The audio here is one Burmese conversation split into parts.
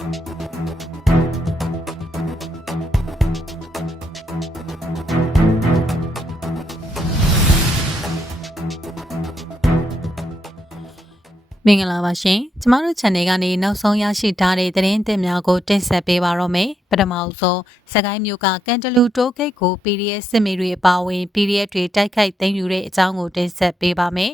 မင်္ဂလာပါရှင်ကျမတို့ channel ကနေနောက်ဆုံးရရှိထားတဲ့သတင်းသစ်များကိုတင်ဆက်ပေးပါတော့မယ်ပထမဆုံးစကိုင်းမြို့ကကန်တလူတိုးဂိတ်ကို PDF စစ်မေတွေအပါအဝင် PDF တွေတိုက်ခိုက်သိမ်းယူတဲ့အကြောင်းကိုတင်ဆက်ပေးပါမယ်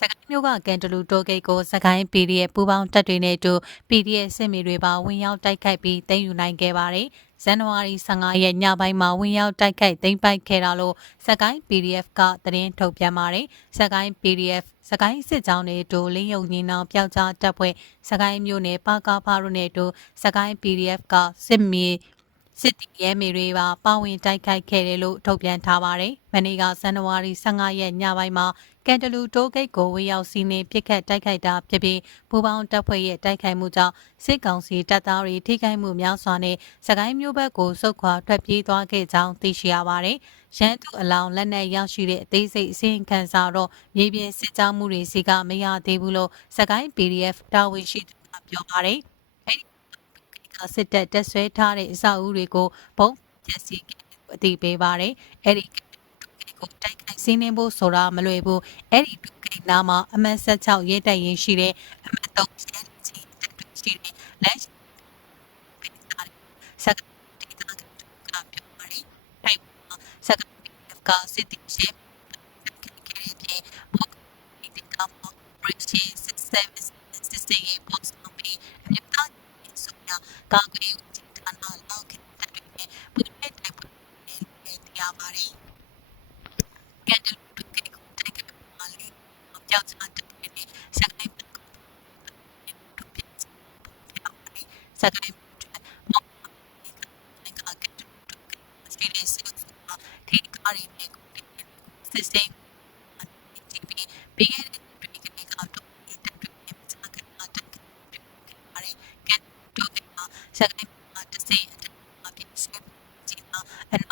စကိုင်းမြို့ကကန်တလူတိုးဂိတ်ကိုစကိုင်း PDF ပူးပေါင်းတပ်တွေနဲ့အတူ PDF စစ်မေတွေပါဝင်ရောက်တိုက်ခိုက်ပြီးသိမ်းယူနိုင်ခဲ့ပါတယ်ဇန်နဝါရီ15ရက်ညပိုင်းမှာဝင်ရောက်တိုက်ခိုက်သိမ်းပိုက်ခဲ့တာလို့စကိုင်း PDF ကသတင်းထုတ်ပြန်ပါတယ်စကိုင်း PDF စကိုင်းစစ်ကြောင်းတွေတို့လင်းယုံညီနောင်ပျောက်ကြားတပ်ဖွဲ့စကိုင်းမြို့နယ်ပါကားဖားတို့နဲ့တို့စကိုင်း PDF ကစစ်တီရဲမေတွေပါဝင်တိုက်ခိုက်ခဲ့တယ်လို့ထုတ်ပြန်ထားပါတယ်။မနေ့ကဇန်နဝါရီ15ရက်ညပိုင်းမှာကန်တလူတိုးဂိတ်ကိုဝေရောက်စီးနှင်းပစ်ခတ်တိုက်ခိုက်တာဖြစ်ပြီးပူပေါင်းတပ်ဖွဲ့ရဲ့တိုက်ခိုက်မှုကြောင့်စစ်ကောင်စီတပ်သားတွေထိခိုက်မှုများစွာနဲ့စကိုင်းမြို့ဘက်ကိုစုခွာထွက်ပြေးသွားခဲ့ကြောင်းသိရှိရပါတယ်။ရန်သူအလောင်းလက်နက်ရောက်ရှိတဲ့အသေးစိတ်အစီရင်ခံစာတော့မြေပြင်စစ်ကြောမှုတွေစီကမရသေးဘူးလို့စကိုင်း PDF တာဝန်ရှိသူကပြောပါတယ်။အဲဒီစစ်တပ်တက်ဆွဲထားတဲ့အဆောက်အဦတွေကိုဘုံကျက်စီအသိပေးပါတယ်။အဲဒီကိုတိုက်ခိုက်စီးနှင်းဖို့ဆိုတာမလွယ်ဘူး။အဲဒီကိန်းနာမှာအမှတ်16ရဲတပ်ရင်းရှိတဲ့အမှတ်3ရဲစီတပ်တွေရှိတဲ့လက်စကဒေသကပြောပါတယ်။အဲဒီစကစစ်တီရှေService System ပို့ဆောင်ပြီးအမျိုးသားဆိုရကာကွယ်ရေးဌာနလောက်ခဲ့တဲ့ပူးတဲ့တိုက်ပွဲတွေတရားပါတယ်။ကန်တူတူကိကိုတိုက်ခိုက်ပါလေ။ကြောက်ချတဲ့စကိုင်းစကိုင်းမော်ကန်ကစီရီစစ်ထိကားရင်းနဲ့စစ်စင်ပြီးစကိုင်းမှာတစိအပြည့်စက်ကြီးအ